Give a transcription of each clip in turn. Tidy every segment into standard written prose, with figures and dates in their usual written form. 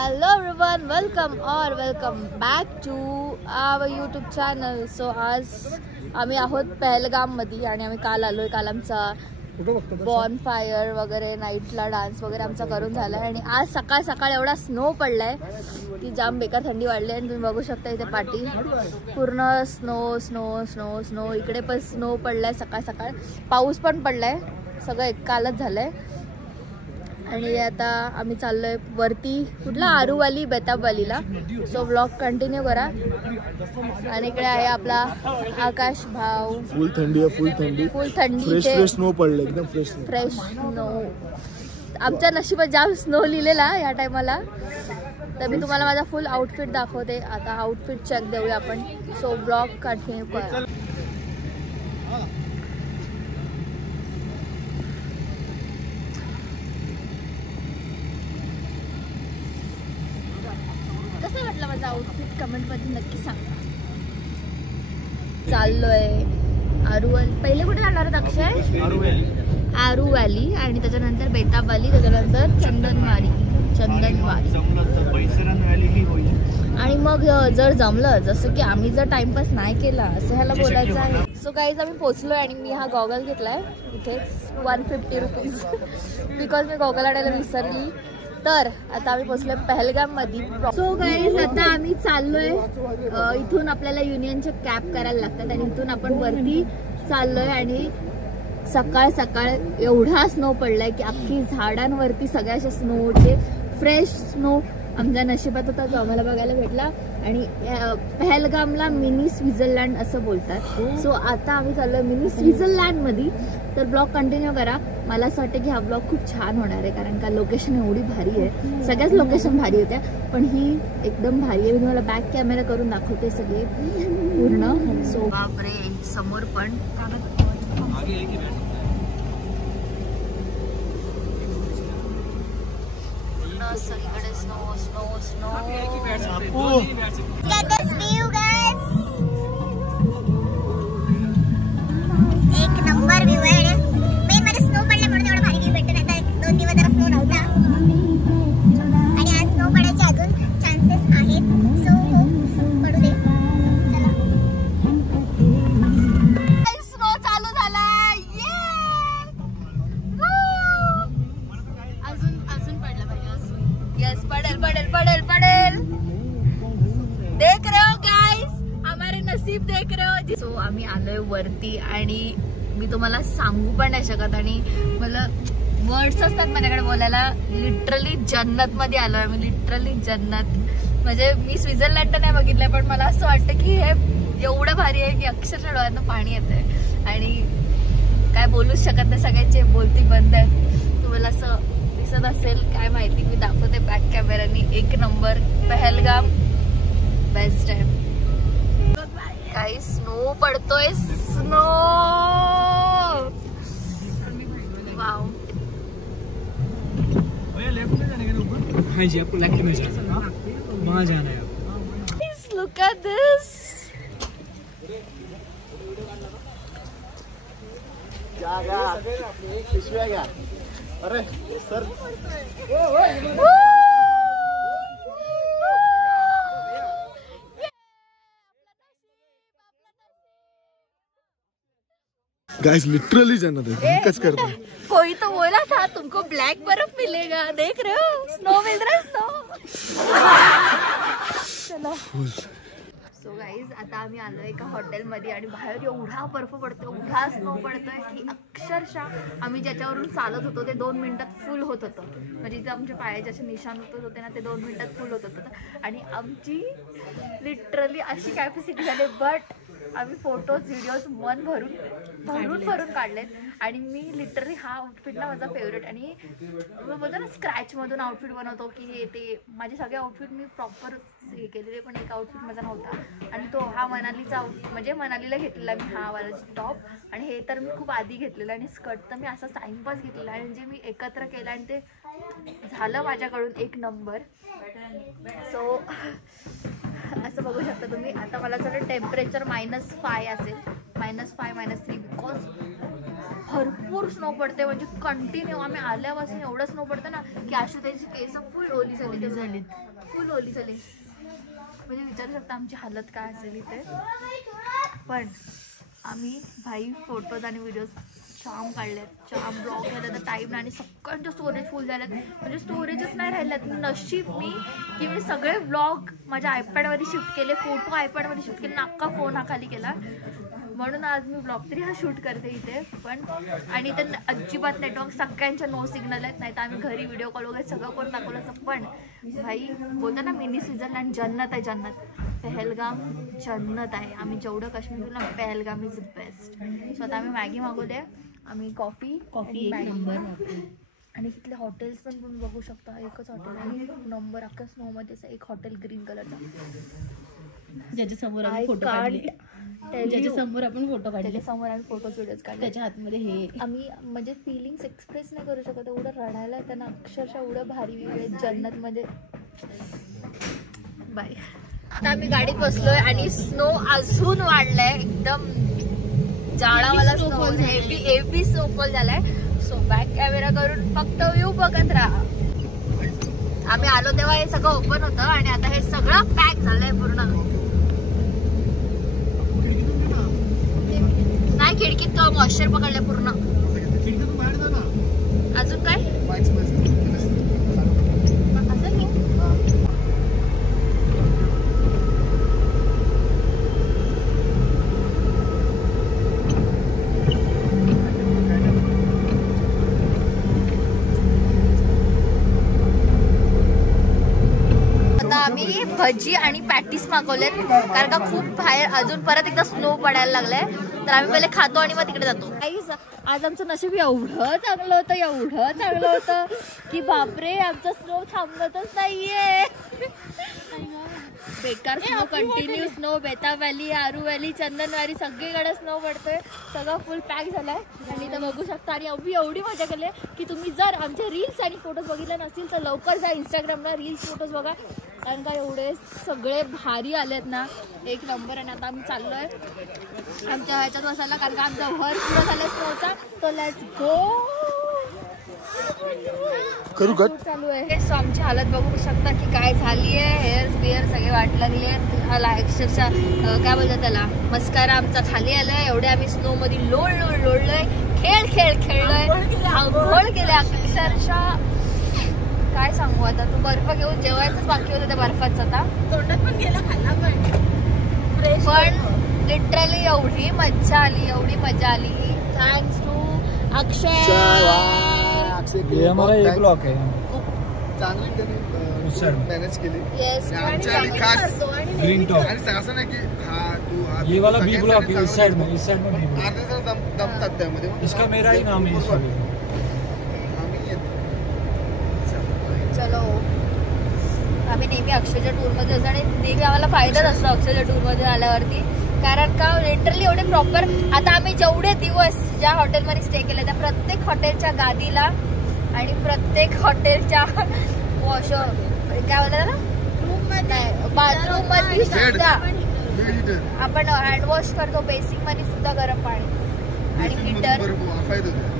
Hello everyone, welcome back to our YouTube channel. So आज आम्ही आहोत पहलगाम मध्ये आणि आम्ही काल आलोय. काल आमचा बॉन फायर वगैरे नाईटला डान्स वगैरे आमचा करून झालाय आणि आज सकाळ सकाळ एवढा स्नो पडलाय की जाम बेकार थंडी वाढली आणि तुम्ही बघू शकता इथे पाठी पूर्ण स्नो स्नो स्नो स्नो. इकडे पण स्नो पडलाय सकाळ सकाळ, पाऊस पण पडलाय, सगळं एककालच झालंय. आणि आता आम्ही चाललोय वरती कुठला आरूवाली बेताबवालीला. सो व्लॉग कंटिन्यू करा. आणि इकडे आहे आपला आकाश भाऊ. फुल थंडी आहे, फुल थंडी फ्रेश स्नो पडले, एकदम फ्रेश स्नो. आमच्या नशिबात जाम स्नो लिहिलेला या टायमाला. तर मी तुम्हाला माझा फुल आउटफिट दाखवते. आता आउटफिट चेक देऊया आपण. सो व्लॉग कंटिन्यू करा. कसं वाटलं माझा आउटफिट कमेंट मध्ये नक्की सांगा. चाललोय आरूवाली. पहिले कुठे जाणार आहेत अक्षय? आरूवाली आणि त्याच्यानंतर बेताबवाली, त्याच्यानंतर चंदनवारी. आणि मग जर जमलं, जसं की आम्ही जर टाइमपास नाही केला असं ह्याला बोलायचं आहे. सो गाईज आम्ही पोहोचलोय आणि मी हा गॉगल घेतलाय इथेच 150 रुपीज बिकॉज मी गॉगल आणायला विसरली. तर आता आम्ही पोहोचलोय पहलगाम मध्ये. सो गाईज आता आम्ही चाललोय. इथून आपल्याला युनियनचे कॅब करायला लागतात आणि इथून आपण वरती चाललोय. आणि सकाळ सकाळ एवढा स्नो पडलाय की अख्खी झाडांवरती सगळ्याच्या स्नोचे फ्रेश स्नो आमच्या नशिबात होता, जो आम्हाला बघायला भेटला. आणि पहलगामला मिनी स्वित्झर्लंड असं बोलतात. सो आता आम्ही चाललोय मिनी स्वित्झर्लंड मध्ये. तर ब्लॉग कंटिन्यू करा. मला असं वाटतं की हा ब्लॉग खूप छान होणार आहे, कारण का लोकेशन एवढी भारी आहे. सगळ्याच लोकेशन भारी होत्या पण ही एकदम भारी आहे. मी तुम्हाला बॅक कॅमेरा करून दाखवते सगळे पूर्ण. सो बापरे, समोर पण सगळीकडे स्नो स्नो स्नो. एक नंबर व्ह्यू आहे. मेन मध्ये स्नो पडला म्हणून एवढा भारी व्ह्यू भेटतो. आता 2 दिवस जरा स्नो नव्हता आणि आज स्नो पडायचे अजून चान्सेस आहेत. सो पडू दे. चला स्नो चालू झाला. अजून पडला पाहिजे. अजून यस, पडेल पडेल पडेल पडेल. देख रहे हो गाइस, हमारे नसीब देख रहे हो. सो आम्ही आलोय वरती आणि मी तुम्हाला सांगू पण नाही शकत. आणि मला वर्ड्स असतात माझ्याकडे बोलायला. लिटरली जन्नत मध्ये आलोय आम्ही, लिटरली जन्नत. म्हणजे मी स्वित्झर्लंड तर नाही बघितलंय पण मला असं वाटतं की हे एवढं भारी आहे की अक्षरशः डोळ्यातनं पाणी येतंय. आणि काय बोलूच शकत नाही, सगळ्यांचे बोलती बंद आहेत. तुम्हाला असं दिसत असेल काय माहिती, मी दाखवते बॅक कॅमेरानी. एक नंबर पहलगाम बेस्ट आहे. काही स्नो पडतोय, स्नो. वाव. हाँ जी, आपको लेफ्ट में जाना है, वहाँ जाना है. Please look at this. क्या अरे सर, गाइस लिटरली जन्नत है. कस करते हैं. कोई तो बोला था तुमको ब्लैक बर्फ मिलेगा. देख रहे हो, स्नो मिल रहा है, स्नो. चलो. सो गाईज आता आम्ही आलो एका हॉटेलमध्ये आणि बाहेर एवढा बर्फ पडतोय, एवढा स्नो पडतोय की अक्षरशः आम्ही ज्याच्यावरून चालत होतो ते 2 मिनिटात फुल होत होतं. म्हणजे इथे आमच्या पायाचे असे निशाण होते ना, ते 2 मिनिटात फुल होत होतं. आणि आमची लिटरली अशी कॅपॅसिटी झाली. बट आम्ही फोटोज व्हिडिओज मन भरून काढलेत. आणि मी लिटरली हा आउटफिट ना माझा फेवरेट. आणि बोलतो ना स्क्रॅच मधून आउटफिट बनवतो की ते माझे सगळे आउटफिट मी प्रॉपर हे केलेले, पण एक आउटफिट माझा नव्हता. आणि तो हा मनालीचा म्हणजे मनालीला घेतलेला मी हा वाला टॉप. आणि हे तर मी खूप आधी घेतलेलं. आणि स्कर्ट तर मी असाच टाइमपास घेतलेला. आणि जे मी एकत्र केलं आणि ते झालं माझ्याकडून एक नंबर. सो असं बघू शकता तुम्ही. आता मला जर टेम्परेचर -5 असेल, -5 -3 बिकॉज भरपूर स्नो पडते, म्हणजे कंटिन्यू. आम्ही आल्यापासून एवढं स्नो पडतं ना की अशी त्याची केस फुल ओली झाली, फुल ओली झाली. म्हणजे विचारू शकता आमची हालत काय असेल इथे. पण आम्ही भाई फोटोज आणि व्हिडिओज जाम काढलेत, जाम ब्लॉग केले तर टाईम आणि सगळ्यांचे स्टोरेज फुल झालेत, म्हणजे स्टोरेजच नाही राहिल्यात. नशीब की मी सगळे ब्लॉग माझ्या आयपॅडमध्ये शिफ्ट केले, फोटो आयपॅडमध्ये शिफ्ट केले, नाका फोन हा खाली केला, म्हणून आज मी ब्लॉग तरी हा शूट करते इथे. पण आणि इथे अजिबात नेटवर्क, सगळ्यांच्या नो सिग्नल आहेत, नाही तर आम्ही घरी व्हिडिओ कॉल वगैरे सगळं करून दाखवलं असं. पण भाई बोलतो ना मिनी स्वित्झर्लंड जन्नत आहे, जन्नत. पहलगाम जन्नत आहे. आम्ही जेवढं काश्मीर गेलो ना, पहलगाम इज बेस्ट. सो आता आम्ही मॅगी मागवले, आम्ही कॉफी आणि तिथले हॉटेल्स पण तुम्ही बघू शकता. एकच हॉटेल आहे नंबर अख्ख्या स्नोमध्ये, एक हॉटेल ग्रीन कलरचा, ज्याच्यासमोर आपण फोटो काढले, ज्याच्यासमोर आपण फोटो काढले, त्याच्यासमोर आम्ही फोटोज व्हिडिओज काढले. त्याच्या हातमध्ये हे आम्ही म्हणजे फिलिंग्स एक्सप्रेस नाही करू शकत, एवढं रडायला त्यांना अक्षरशः एवढं भारी व्ह्यू आहे जन्नतमध्ये. बाय. आता आम्ही गाडीत बसलोय आणि स्नो अजून वाढलाय, एकदम जाळावाला स्नो, हेवी स्नोफॉल झालाय. सो बॅक कॅमेरा करून फक्त व्ह्यू बघत राहा. आम्ही आलो तेव्हा हे सगळं ओपन होतं आणि आता हे सगळं पॅक झालंय पूर्ण. नाही खिडकीत मॉइश्चर पकडलंय पूर्ण. अजून काय आम्ही भजी आणि पॅटीस मागवलेत, कारण का खूप बाहेर अजून परत एकदा स्नो पडायला लागलाय, तर आम्ही पहिले खातो आणि मग तिकडे जातो. आज आमचं नशीब एवढं चांगलं होतं की बापरे, आमचा स्नो थांबतच नाहीये. बेकार स्नो, कंटिन्यू स्नो. बेता व्हॅली, आरू व्हॅली, चंदन व्हॅली सगळीकडे स्नो पडतोय, सगळं फुल पॅक झालाय. आणि इथं बघू शकता. आणि आम्ही एवढी मजा केली की तुम्ही जर आमचे रील्स आणि फोटोज बघितले नसतील तर लवकर जा इंस्टाग्रामला, रील्स फोटोज बघा, कारण का एवढे सगळे भारी आलेत ना, एक नंबर. आणि आता आम्ही चाललोय आमच्या ह्याच्यात बसायला, कारण का आमचा भर पुढं झालाय स्नोचा. तर लेट्स गो. करू का चालू आहे. सो आमची हालत बघू शकता की काय झाली आहे. हेअर्स बिअर सगळे वाट लागले आहेत. हाला अक्षरशः काय बोलतात त्याला, मस्कारा आमचा खाली आलाय. एवढे आम्ही स्नो मध्ये लोळलोय, खेळलोय, आंघोळ केले अक्षरशः. काय सांगू आता, तू बर्फ घेऊन जेवायचंच बाकी होतं त्या बर्फाचं. आता तोंडात पण गेला, खाल्ला पण लिटरली एवढी मजा आली. थँक्स टू अक्षय. आम्हाला एक ब्लॉक आहे, चांगली मॅनेज केली. येस, खास ग्रीन टॉप. आणि असं नाही की हा तू ये वाला बी ब्लॉक है, इस साइड में अर्धे जण दमतात त्यामध्ये. इसका मेरा ही नाम है. चलो, आम्ही नेहमी अक्षयच्या टूरमध्ये असतो आणि नेहमी आम्हाला फायदाच असतो अक्षयच्या टूरमध्ये आल्यावरती, कारण का लिटरली एवढे प्रॉपर. आता आम्ही जेवढे दिवस ज्या हॉटेलमध्ये स्टे केले त्या प्रत्येक हॉटेलच्या गादीला आणि प्रत्येक हॉटेलच्या वॉश काय बोलतात ना, रूम मध्ये, बाथरूम मध्ये सुद्धा आपण हँडवॉश करतो, बेसिक मध्ये सुद्धा गरम पाणी आणि हीटर,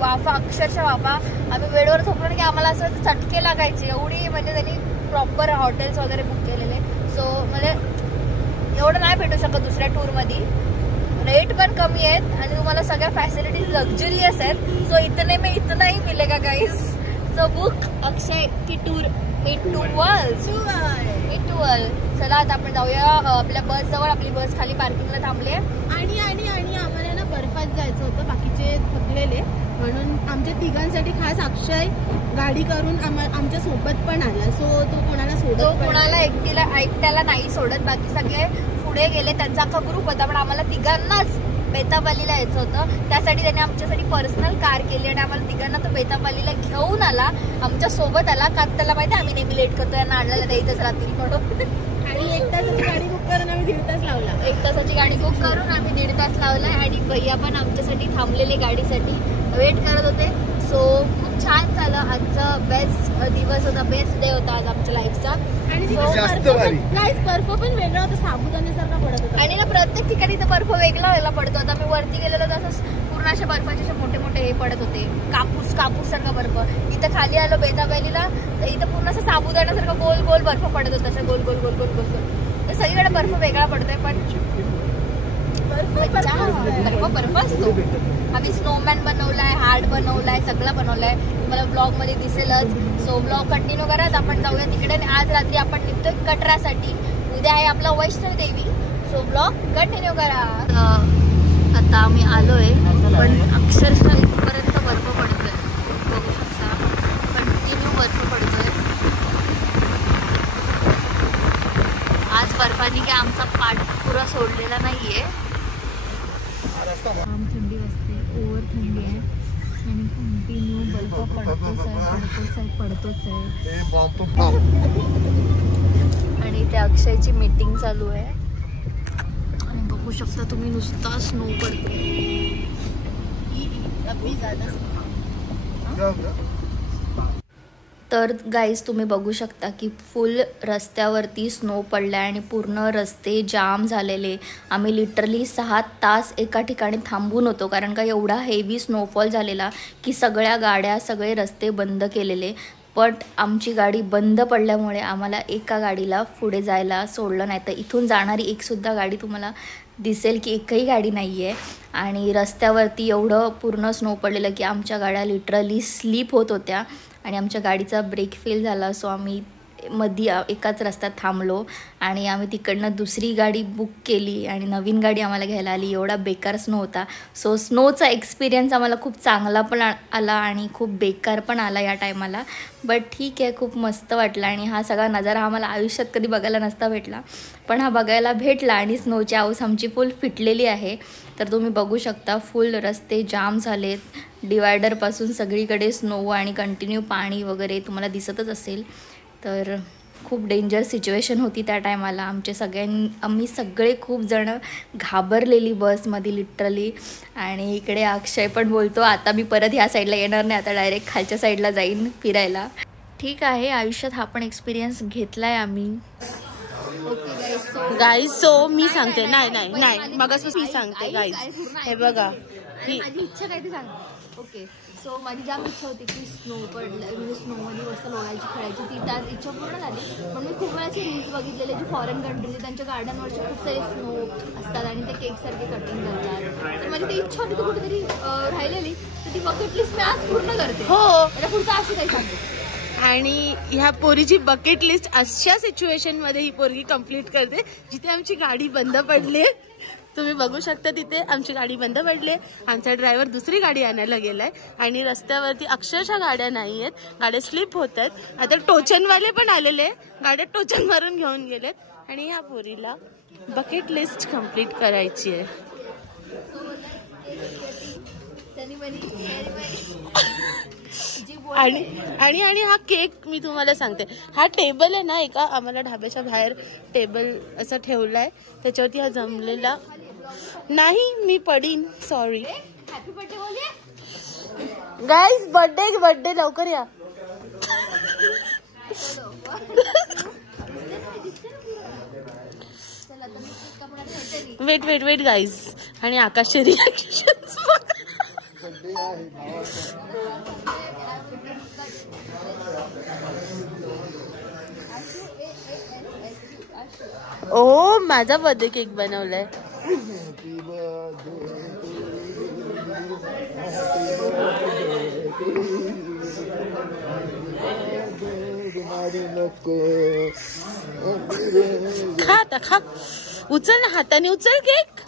वाफा, अक्षरशः वाफा. आम्ही बेडवर झोपलो की आम्हाला असं चटके लागायचे एवढी, म्हणजे त्यांनी प्रॉपर हॉटेल्स वगैरे बुक केलेले. सो म्हणजे एवढं नाही भेटू शकत दुसऱ्या टूरमध्ये. रेट पण कमी आहेत आणि तुम्हाला सगळ्या फॅसिलिटीज लक्झरियस आहेत. सो इतने में इतना ही मिलेगा गाइस. सो बुक अक्षय की टूर मिट्टूवल. चला आता आपण जाऊया आपल्या बस जवळ. आपली बस खाली पार्किंगला थांबली आहे. आणि आम्हाला ना बर्फात जायचं होतं, बाकीचे थकलेले, म्हणून आमच्या तिघांसाठी खास अक्षय गाडी करून आमच्या सोबत पण आला. सो तो कोणाला एकट्याला नाही सोडत, बाकी सगळे पुढे गेले. त्यांचा अख्खा ग्रुप होता, पण आम्हाला तिघांनाच बेताबालीला यायचं होतं. त्यासाठी त्याने आमच्यासाठी पर्सनल कार केली आणि आम्हाला तिघांना तो बेताबालीला घेऊन आला, आमच्या सोबत आला. का त्याला माहिती आम्ही नेहमी लेट करतो, यांना आणलेला द्यायचंच राहतील म्हणून. आणि 1 तासाची गाडी बुक करून आम्ही 1.5 तास लावला. 1 तासाची गाडी बुक करून आम्ही 1.5 तास लावलाय. आणि भैया पण आमच्यासाठी थांबलेले, गाडीसाठी वेट करत होते. सो खूप छान झालं. आजचं बेस्ट दिवस होता, बेस्ट डे होता आज आमच्या लाईफचा. आणि बर्फ पण वेगळा होता, साबुदाण्यासारखा पडत होता. आणि ना प्रत्येक ठिकाणी तर बर्फ वेगळा पडतो. आता मी वरती गेलेलो तसं पूर्ण अशा बर्फाचे मोठे मोठे हे पडत होते, कापूस सारखा बर्फ. इथं खाली आलो बेता व्हॅलीला तर इथं पूर्ण असं साबुदाण्यासारखं गोल गोल बर्फ पडत होता, अशा गोल गोल गोल गोल गोल गोल. तर सगळीकडे बर्फ वेगळा पडतोय, पण बर्फ असतो. आम्ही स्नोमॅन बनवलाय, हार्ट बनवलाय, सगळं बनवलाय, तुम्हाला ब्लॉग मध्ये दिसेलच. सो ब्लॉग कंटिन्यू करा. आपण जाऊया तिकडे. आज रात्री आपण निघतोय कटरासाठी. उद्या आहे आपला वैष्णवी देवी. सो ब्लॉग कंटिन्यू करा. आता आम्ही आलोय, पण अक्षरशः इथपर्यंत बर्फ पडतोय, बघू शकता. कंटिन्यू बर्फ पडतोय. आज बर्फाने काय आमचा पाठ पुरा सोडलेला नाहीये. आम थंडी वाजते, ओव्हर थंडी आहे आणि कंटिन्यू बर्फ पडतोच आहे. आणि इथे अक्षयची मीटिंग चालू आहे आणि बघू शकता तुम्ही नुसता स्नो पडते. तर गाईज तुम्ही बघू शकता की फुल रस्त्यावरती स्नो पडलाय आणि पूर्ण रस्ते जाम झालेले. आम्ही लिटरली 6 तास एका ठिकाणी थांबून होतो, कारण का एवढा हेवी स्नोफॉल झालेला की सगळ्या गाड्या, सगळे रस्ते बंद केलेले. बट आमची गाडी बंद पडल्यामुळे आम्हाला एका गाडीला पुढे जायला सोडलं नाही. तर इथून जाणारी एकसुद्धा गाडी तुम्हाला दिसेल की एकही गाडी नाही आहे. आणि रस्त्यावरती एवढं पूर्ण स्नो पडलेलं की आमच्या गाड्या लिटरली स्लीप होत होत्या आणि आमच्या गाडीचा ब्रेक फेल झाला. सो आम्ही मध्ये एकाच रस्त्यात थांबलो आणि आम्ही तिकडनं दुसरी गाडी बुक केली आणि नवीन गाडी आम्हाला घ्यायला आली. एवढा बेकार स्नो होता. सो स्नोचा एक्सपिरियन्स आम्हाला खूप चांगला पण आला आणि खूप बेकार पण आला या टायमाला. बट ठीक आहे, खूप मस्त वाटलं. आणि हा सगळा नजारा आम्हाला आयुष्यात कधी बघायला नसता भेटला, पण हा बघायला भेटला. आणि स्नोची हाऊस आमची फुल फिटलेली आहे. तर तुम्ही बघू शकता फुल रस्ते जाम झालेत. डिवायडरपासून सगळीकडे स्नो आणि कंटिन्यू पाणी वगैरे तुम्हाला दिसतच असेल. तर खूप डेंजर सिच्युएशन होती त्या टायमाला. आम्ही सगळे खूप जण घाबरलेली बसमध्ये लिटरली. आणि इकडे अक्षय पण बोलतो आता मी परत ह्या साईडला येणार नाही, आता डायरेक्ट खालच्या साईडला जाईन फिरायला. ठीक आहे, आयुष्यात हा पण एक्सपिरियन्स घेतलाय आम्ही. गाईज सो मी सांगते, नाही मगाच मी सांगते गाईज, हे बघा माझी इच्छा काय ते सांग. ओके, सो माझी जाम इच्छा होती की स्नो पडलं म्हणजे स्नोमध्ये मस्त लोळायची, खेळायची. ती त्याच इच्छा पूर्ण झाली. पण मी खूप वेळाचे रील्स बघितलेले जे फॉरेन कंट्रीज त्यांच्या गार्डनवरचे खूप सारे स्नो असतात आणि ते केकसारखे कटिंग करतात. तर माझी ती इच्छा होती ती कुठेतरी राहिलेली, तर ती बकेट लिस्ट मी आज पूर्ण करते. हो, आता पुढचं असं काही सांगते. आणि ह्या पोरीची बकेट लिस्ट अशा सिच्युएशन मध्ये ही पोरगी कंप्लीट करते जिथे आमची गाडी बंद पडली. तुम्ही बघू शकता तिथे आमची गाडी बंद पडली. आमचा ड्रायव्हर दुसरी गाडी आणायला गेलाय आणि रस्त्यावरती अक्षरशः गाड्या नाही आहेत, गाड्या स्लिप होत आहेत. आता टोचनवाले पण आलेले, गाड्या टोचन मारून घेऊन गेलेत. आणि ह्या पोरीला बकेट लिस्ट कंप्लीट करायची आहे. आणि हा केक मी तुम्हाला सांगते, हा टेबल आहे ना, एका आम्हाला ढाब्याच्या बाहेर टेबल असं ठेवलाय, त्याच्यावरती हा जमलेला नाही. मी पडीन, सॉरी गाईज. बर्थडे लवकर या. Wait guys. आणि आकाशचे रिॲक्शन ओ, माझा बर्थडे केक बनवलाय. खा आता, खा. उचल ना, हाताने उचल केक.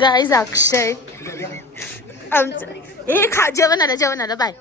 गाईज अक्षय आमचं हे खा. जेवण आलं, बाय.